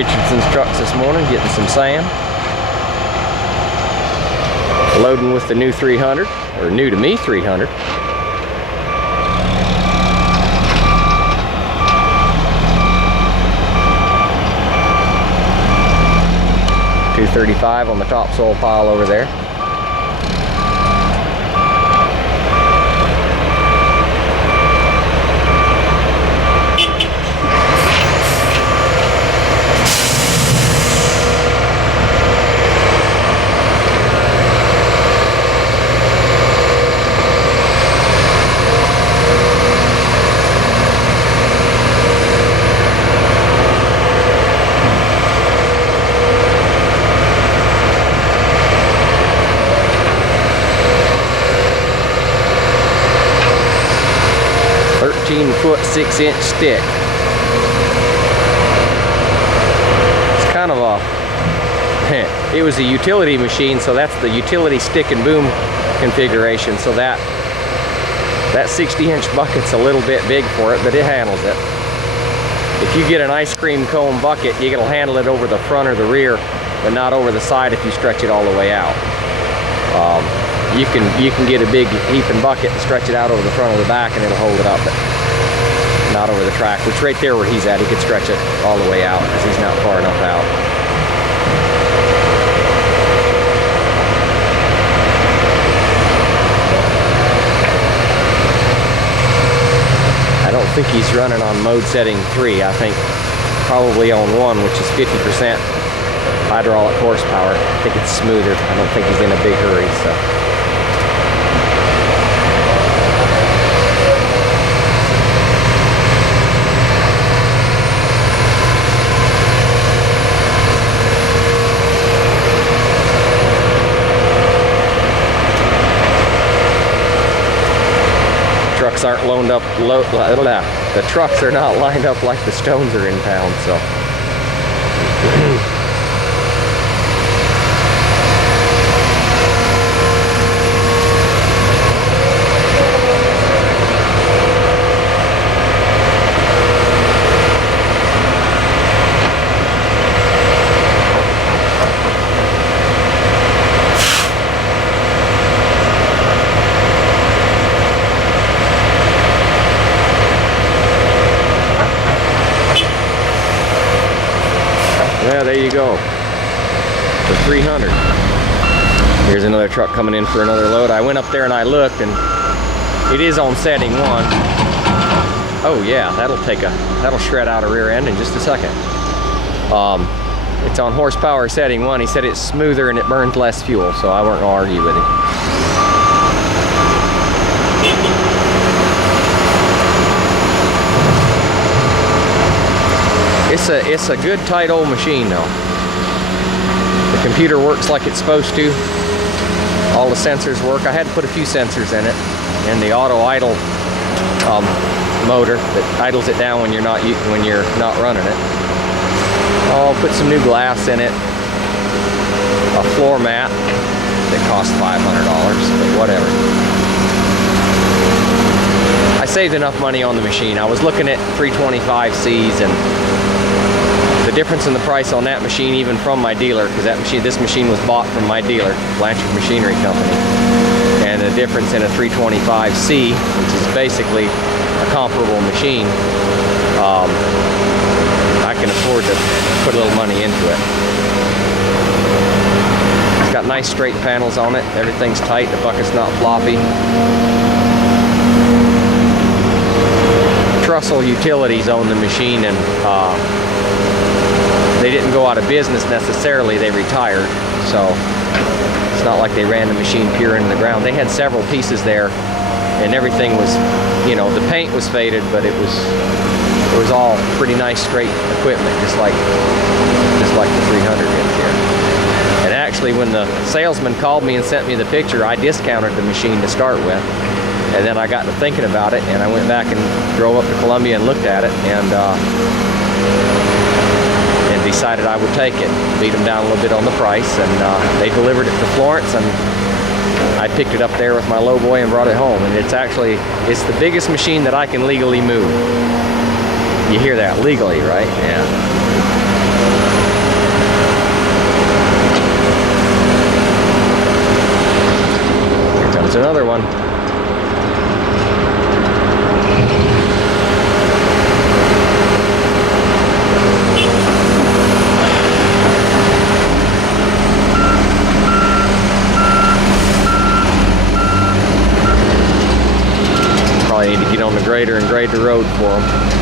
Richardson's trucks this morning, getting some sand. Loading with the new 300, or new to me 300. $235 on the topsoil pile over there. Foot 6-inch stick. It's kind of a, it was a utility machine, so that's the utility stick and boom configuration. So that 60-inch bucket's a little bit big for it, but it handles it. If you get an ice cream cone bucket, you'll handle it over the front or the rear, but not over the side if you stretch it all the way out. You can get a big heaping bucket and stretch it out over the front or the back, and it'll hold it up. But not over the track, which right there where he's at, he could stretch it all the way out because he's not far enough out. I don't think he's running on mode setting 3. I think probably on 1, which is 50% hydraulic horsepower. I think it's smoother. I don't think he's in a big hurry, so. Trucks aren't loaned up, the trucks are not lined up like the stones are in town, so. Yeah, there you go. The 300. Here's another truck coming in for another load. I went up there and I looked, and it is on setting 1. Oh yeah, that'll shred out a rear end in just a second. It's on horsepower setting 1. He said it's smoother and it burns less fuel, so I weren't gonna argue with him. It's a good tight old machine though. The computer works like it's supposed to. All the sensors work. I had to put a few sensors in it, and the auto idle motor that idles it down when you're not running it. I'll put some new glass in it. A floor mat that cost $500, but whatever. I saved enough money on the machine. I was looking at 325Cs, and the difference in the price on that machine, even from my dealer, because this machine was bought from my dealer, Blanchard Machinery Company, and the difference in a 325C, which is basically a comparable machine, I can afford to put a little money into it. It's got nice straight panels on it. Everything's tight. The bucket's not floppy. Trussell Utilities own the machine, and they didn't go out of business necessarily. They retired, so it's not like they ran the machine pure into the ground. They had several pieces there, and everything was, you know, the paint was faded, but it was all pretty nice straight equipment, just like the 300 is here. And actually, when the salesman called me and sent me the picture, I discounted the machine to start with. And then I got to thinking about it, and I went back and drove up to Columbia and looked at it, and decided I would take it. Beat them down a little bit on the price, and they delivered it to Florence, and I picked it up there with my lowboy and brought it home. And it's the biggest machine that I can legally move. You hear that? Legally, right? Yeah. another one. Probably need to get on the grader and grade the road for them.